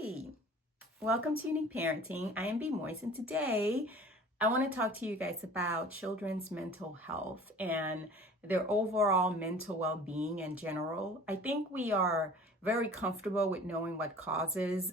Hi, welcome to Unique Parenting. I am B. Moise, and today I want to talk to you guys about children's mental health and their overall mental well-being in general. I think we are very comfortable with knowing what causes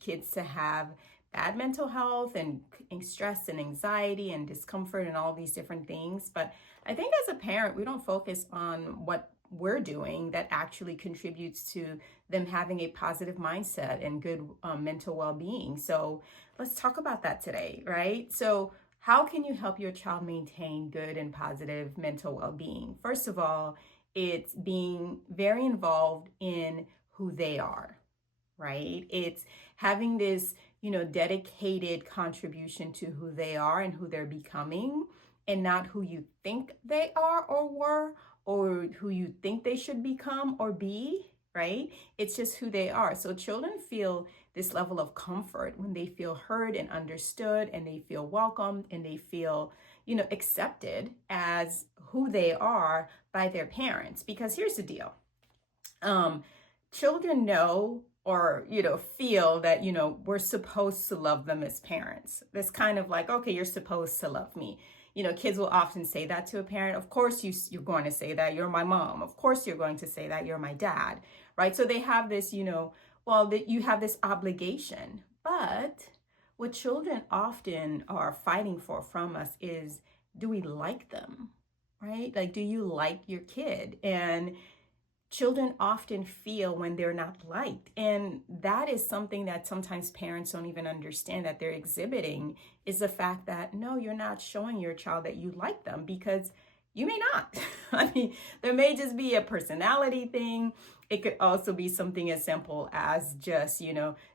kids to have bad mental health and stress and anxiety and discomfort and all these different things. But I think as a parent, we don't focus on what we're doing that actually contributes to them having a positive mindset and good mental well-being. So let's talk about that today, right? So how can you help your child maintain good and positive mental well-being? First of all, it's being very involved in who they are, right? It's having this, dedicated contribution to who they are and who they're becoming, and not who you think they are or were, or who you think they should become or be, right? It's just who they are. So children feel this level of comfort when they feel heard and understood, and they feel welcomed, and they feel, accepted as who they are by their parents. Because here's the deal. Children know or feel that we're supposed to love them as parents. This kind of like, okay, you're supposed to love me. Kids will often say that to a parent. Of course you're going to say that, you're my mom. Of course you're going to say that, you're my dad, right? So they have this, that you have this obligation. But what children often are fighting for from us is, do we like them, right? Like, do you like your kid? And children often feel when they're not liked. And that is something that sometimes parents don't even understand that they're exhibiting, is the fact that, no, you're not showing your child that you like them, because you may not. I mean, there may just be a personality thing. It could also be something as simple as just,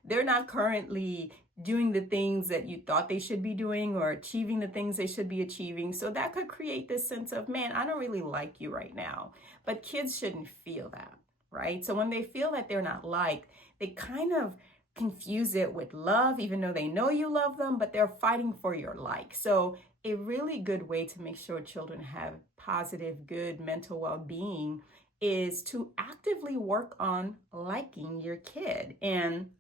they're not currently doing the things that you thought they should be doing, or achieving the things they should be achieving. So that could create this sense of, man, I don't really like you right now. But kids shouldn't feel that, right? So when they feel that they're not liked, they kind of confuse it with love, even though they know you love them, but they're fighting for your like. So a really good way to make sure children have positive, good mental well-being is to actively work on liking your kid. And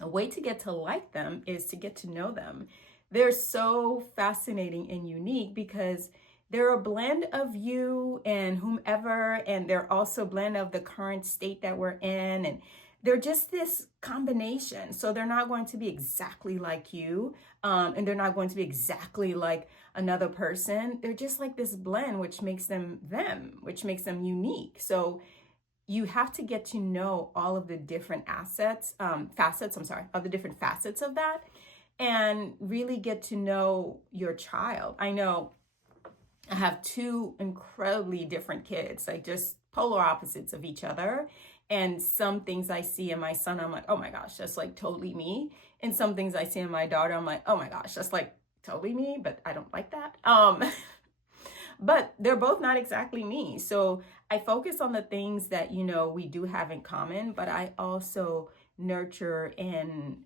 a way to get to like them is to get to know them. They're so fascinating and unique because they're a blend of you and whomever, and they're also a blend of the current state that we're in. And they're just this combination. So they're not going to be exactly like you, and they're not going to be exactly like another person. They're just like this blend, which makes them, which makes them unique. So you have to get to know all of the different facets of the different facets of that, and really get to know your child. I know I have two incredibly different kids, like just polar opposites of each other. And some things I see in my son, I'm like, oh my gosh, that's like totally me. And some things I see in my daughter, I'm like, oh my gosh, that's like totally me, but I don't like that. But they're both not exactly me. So I focus on the things that, we do have in common, but I also nurture and,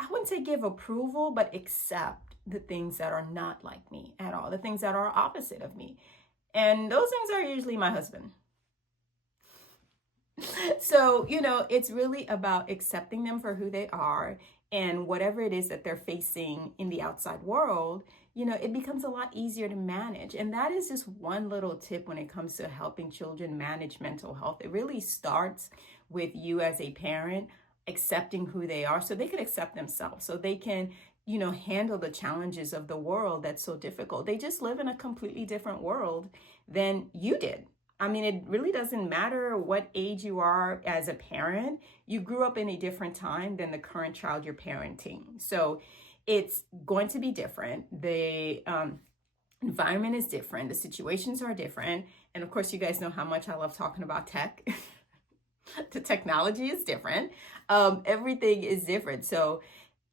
I wouldn't say give approval, but accept the things that are not like me at all, the things that are opposite of me. And those things are usually my husband. So, it's really about accepting them for who they are, and whatever it is that they're facing in the outside world, it becomes a lot easier to manage. And that is just one little tip when it comes to helping children manage mental health. It really starts with you as a parent accepting who they are so they can accept themselves, so they can, handle the challenges of the world that's so difficult. They just live in a completely different world than you did. I mean, it really doesn't matter what age you are as a parent. You grew up in a different time than the current child you're parenting. So it's going to be different. The environment is different. The situations are different. And of course, you guys know how much I love talking about tech. The technology is different. Everything is different. So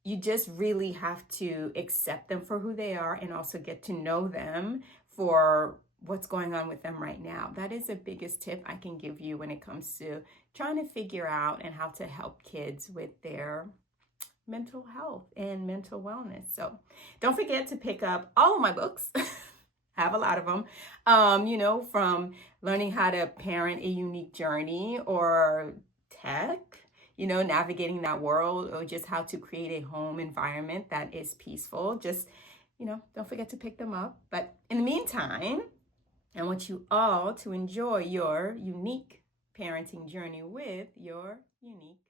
you just really have to accept them for who they are, and also get to know them for what's going on with them right now. That is the biggest tip I can give you when it comes to trying to figure out and how to help kids with their mental health and mental wellness. So don't forget to pick up all of my books. I have a lot of them, from learning how to parent a unique journey, or tech, navigating that world, or just how to create a home environment that is peaceful, just, don't forget to pick them up. But in the meantime, I want you all to enjoy your unique parenting journey with your unique